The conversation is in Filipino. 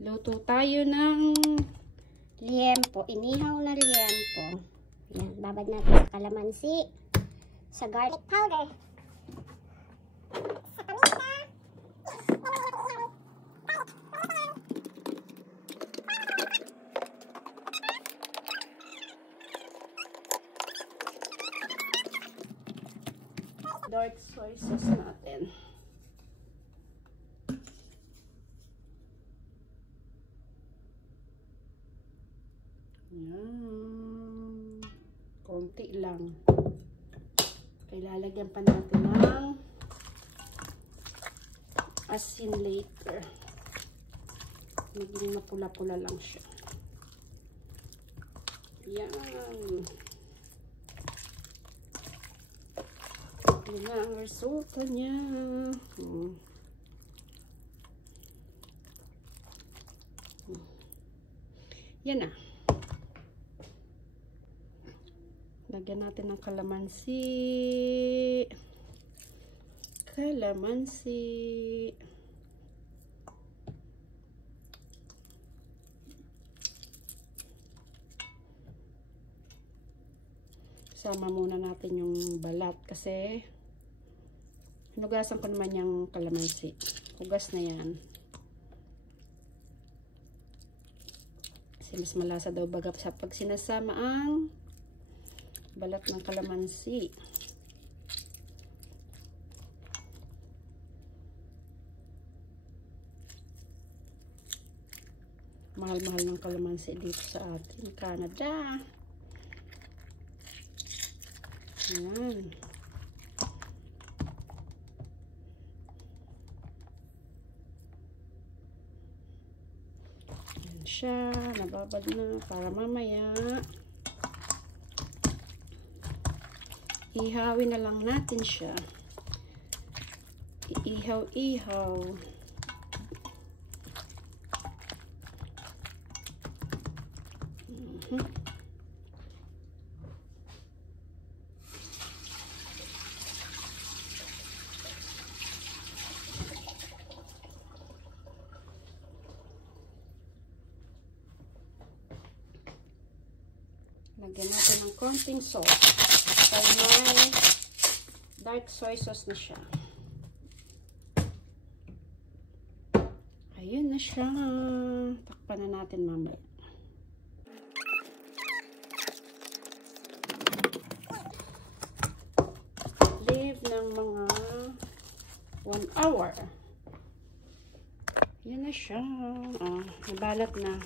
Luto tayo ng liempo. Inihaw na liempo. Yan, babad natin sa kalamansi, sa garlic powder, sa paminta, dark soy sauce natin. Yan. Konti lang. Ilalagyan pa natin ng asin later. Maging mapula-pula lang siya. Yan. Yan na ang resulta niya. Yan na. Lagyan natin ng kalamansi. Sama muna natin yung balat kasi hinugasan ko naman yung kalamansi. Hugas na yan. Kasi mas malasa daw baga sa pag sinasama ang balat ng kalamansi. Mahal-mahal ng kalamansi dito sa atin, Canada. Ayan. Ayan siya. Nababad na para mamaya ihawin na lang natin siya. Iihaw-ihaw. Lagyan natin ng konting salt. Dahil may dark soy sauce na siya. Ayun na siya. Takpan na natin mamaya. Leave ng mga 1 hour. Yan na siya. Nabalat na.